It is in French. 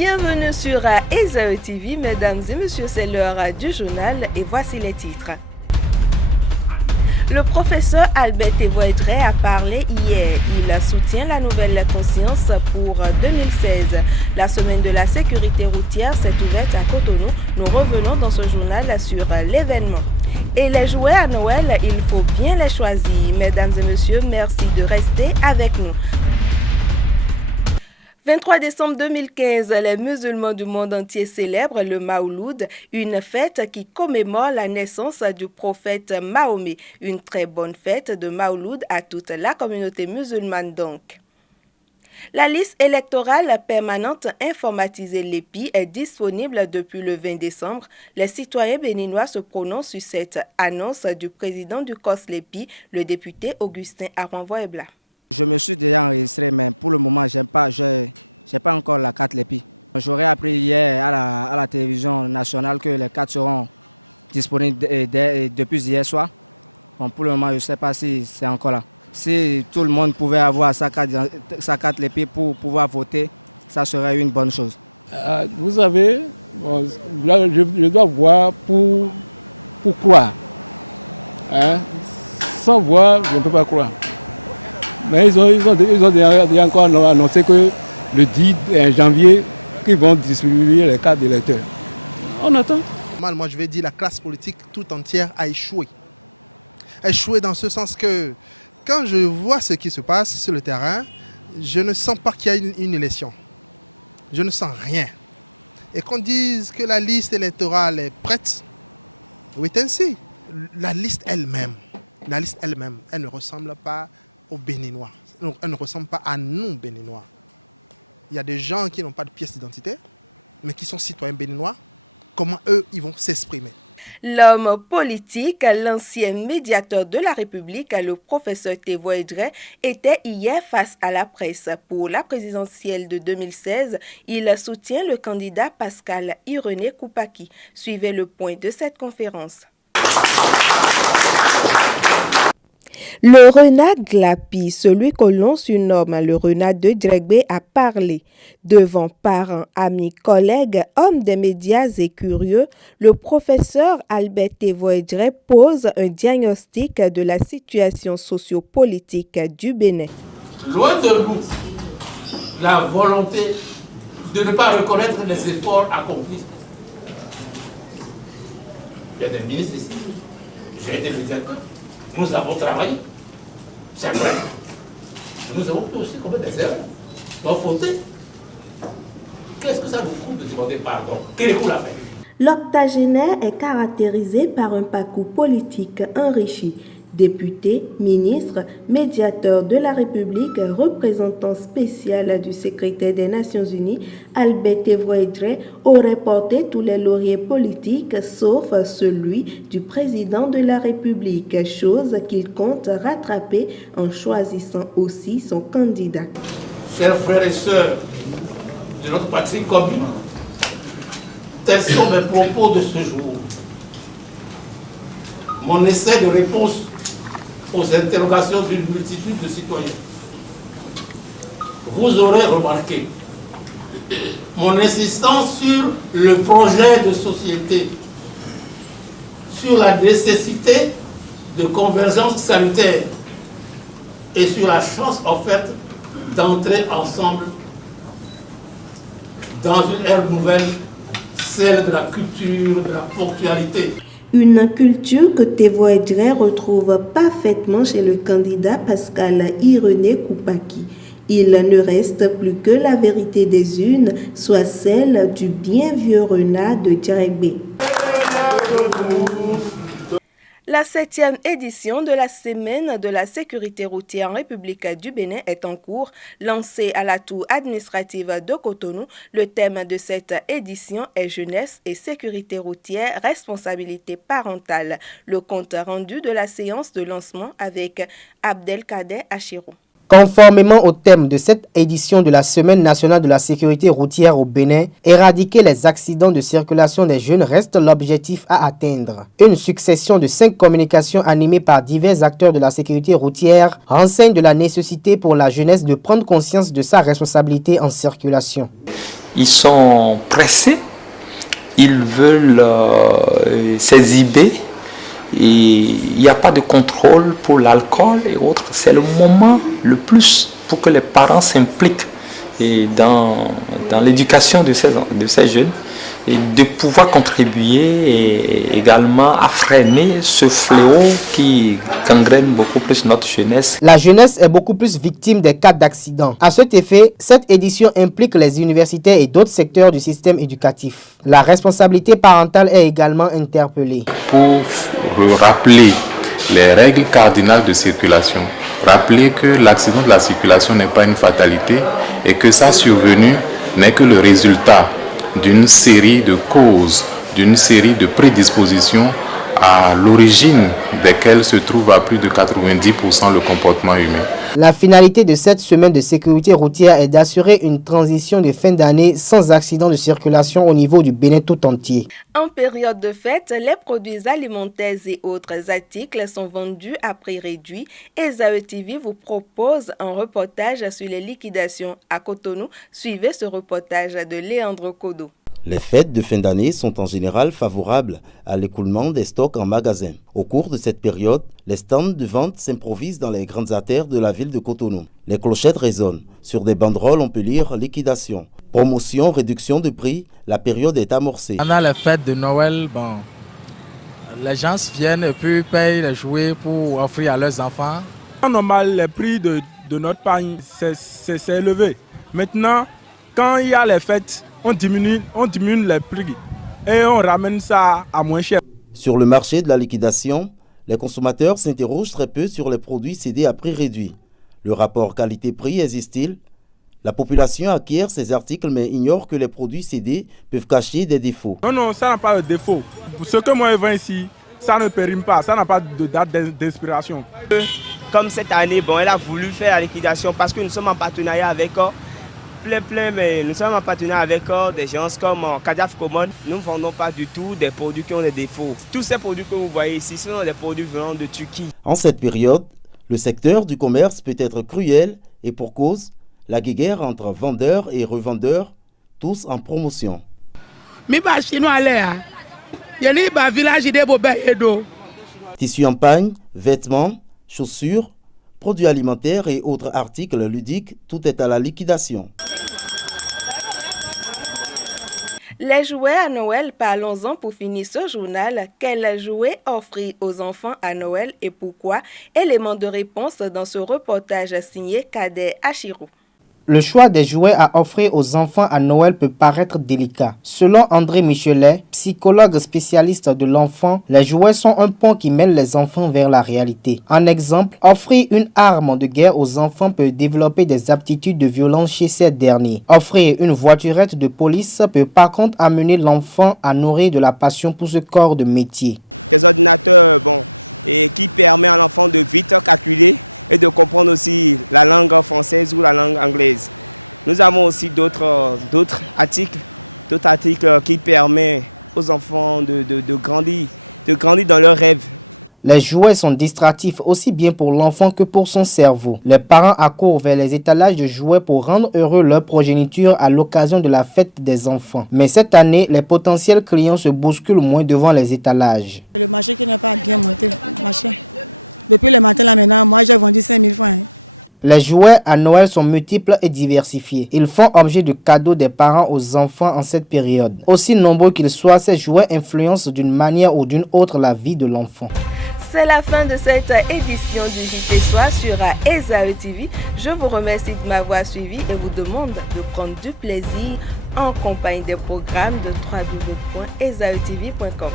Bienvenue sur Esaü TV, mesdames et messieurs, c'est l'heure du journal et voici les titres. Le professeur Albert Tévois-Edré a parlé hier. Il soutient la nouvelle conscience pour 2016. La semaine de la sécurité routière s'est ouverte à Cotonou. Nous revenons dans ce journal sur l'événement. Et les jouets à Noël, il faut bien les choisir. Mesdames et messieurs, merci de rester avec nous. 23 décembre 2015, les musulmans du monde entier célèbrent le Maouloud, une fête qui commémore la naissance du prophète Mahomet. Une très bonne fête de Maouloud à toute la communauté musulmane donc. La liste électorale permanente informatisée l'EPI est disponible depuis le 20 décembre. Les citoyens béninois se prononcent sur cette annonce du président du COS l'EPI, le député Augustin Aranvoebla. L'homme politique, l'ancien médiateur de la République, le professeur Tévois-Edré, était hier face à la presse. Pour la présidentielle de 2016, il soutient le candidat Pascal Irené Koupaki. Suivez le point de cette conférence. Le renard Glapi, celui que l'on surnomme le renard de Djegbé, a parlé. Devant parents, amis, collègues, hommes des médias et curieux, le professeur Albert Tévois-Edré pose un diagnostic de la situation sociopolitique du Bénin. Loin de nous, la volonté de ne pas reconnaître les efforts accomplis. Il y a des ministres ici, j'ai été médiateur. Nous avons travaillé, c'est vrai. Nous avons aussi commis des erreurs, donc fauté. Qu'est-ce que ça nous coûte de demander pardon? Quel coup l'a fait? L'octogénaire est caractérisé par un parcours politique enrichi. Député, ministre, médiateur de la République, représentant spécial du secrétaire des Nations Unies, Albert Tévois-Edré aurait porté tous les lauriers politiques sauf celui du président de la République, chose qu'il compte rattraper en choisissant aussi son candidat. Chers frères et sœurs de notre patrie commune, tels sont mes propos de ce jour. Mon essai de réponse aux interrogations d'une multitude de citoyens. Vous aurez remarqué mon insistance sur le projet de société, sur la nécessité de convergence sanitaire et sur la chance offerte d'entrer ensemble dans une ère nouvelle, celle de la culture, de la ponctualité. Une culture que Tévois-Edré retrouve parfaitement chez le candidat Pascal Irené Koupaki. Il ne reste plus que la vérité des unes, soit celle du bien vieux renard de Djegbé. La 7e édition de la Semaine de la sécurité routière en République du Bénin est en cours. Lancée à la tour administrative de Cotonou, le thème de cette édition est jeunesse et sécurité routière, responsabilité parentale. Le compte rendu de la séance de lancement avec Abdelkader Achirou. Conformément au thème de cette édition de la Semaine nationale de la sécurité routière au Bénin, éradiquer les accidents de circulation des jeunes reste l'objectif à atteindre. Une succession de 5 communications animées par divers acteurs de la sécurité routière renseigne de la nécessité pour la jeunesse de prendre conscience de sa responsabilité en circulation. ils sont pressés, ils veulent s'exhiber. Et il n'y a pas de contrôle pour l'alcool et autres. C'est le moment le plus pour que les parents s'impliquent dans l'éducation de ces jeunes et de pouvoir contribuer et également à freiner ce fléau qui gangrène beaucoup plus notre jeunesse. La jeunesse est beaucoup plus victime des cas d'accidents. À cet effet, cette édition implique les universités et d'autres secteurs du système éducatif. La responsabilité parentale est également interpellée. Pour rappeler les règles cardinales de circulation, rappeler que l'accident de la circulation n'est pas une fatalité et que sa survenue n'est que le résultat d'une série de causes, d'une série de prédispositions à l'origine desquelles se trouve à plus de 90% le comportement humain. La finalité de cette semaine de sécurité routière est d'assurer une transition de fin d'année sans accident de circulation au niveau du Bénin tout entier. En période de fête, les produits alimentaires et autres articles sont vendus à prix réduit. Esaü TV vous propose un reportage sur les liquidations à Cotonou. Suivez ce reportage de Léandre Kodo. Les fêtes de fin d'année sont en général favorables à l'écoulement des stocks en magasin. Au cours de cette période, les stands de vente s'improvisent dans les grandes artères de la ville de Cotonou. Les clochettes résonnent. Sur des banderoles, on peut lire « Liquidation ». Promotion, réduction de prix, la période est amorcée. Pendant les fêtes de Noël, les gens viennent et puis payent les jouets pour offrir à leurs enfants. En normal, les prix de notre pagne, c'est élevé. Maintenant, quand il y a les fêtes, on diminue les prix et on ramène ça à moins cher. Sur le marché de la liquidation, les consommateurs s'interrogent très peu sur les produits cédés à prix réduit. Le rapport qualité-prix existe-t-il? La population acquiert ces articles mais ignore que les produits cédés peuvent cacher des défauts. Non, ça n'a pas de défaut. Pour ce que moi je vends ici, ça ne périme pas, ça n'a pas de date d'inspiration. Comme cette année, elle a voulu faire la liquidation parce que nous sommes en partenariat avec mais nous sommes en partenariat avec des gens comme Kadaf Common. Nous ne vendons pas du tout des produits qui ont des défauts. Tous ces produits que vous voyez ici sont des produits venant de Turquie. En cette période, le secteur du commerce peut être cruel et pour cause, la guéguerre entre vendeurs et revendeurs, tous en promotion. Tissus en pagne, vêtements, chaussures, produits alimentaires et autres articles ludiques, tout est à la liquidation. Les jouets à Noël, parlons-en pour finir ce journal. Quels jouets offrir aux enfants à Noël et pourquoi? Élément de réponse dans ce reportage signé Kader Achirou. Le choix des jouets à offrir aux enfants à Noël peut paraître délicat. Selon André Michelet, psychologue spécialiste de l'enfant, les jouets sont un pont qui mène les enfants vers la réalité. En exemple, offrir une arme de guerre aux enfants peut développer des aptitudes de violence chez ces derniers. Offrir une voiturette de police peut par contre amener l'enfant à nourrir de la passion pour ce corps de métier. Les jouets sont distractifs aussi bien pour l'enfant que pour son cerveau. Les parents accourent vers les étalages de jouets pour rendre heureux leur progéniture à l'occasion de la fête des enfants. Mais cette année, les potentiels clients se bousculent moins devant les étalages. Les jouets à Noël sont multiples et diversifiés. Ils font objet de cadeaux des parents aux enfants en cette période. Aussi nombreux qu'ils soient, ces jouets influencent d'une manière ou d'une autre la vie de l'enfant. C'est la fin de cette édition du JT Soir sur Esaü TV. Je vous remercie de m'avoir suivi et vous demande de prendre du plaisir en compagnie des programmes de www.esautv.com.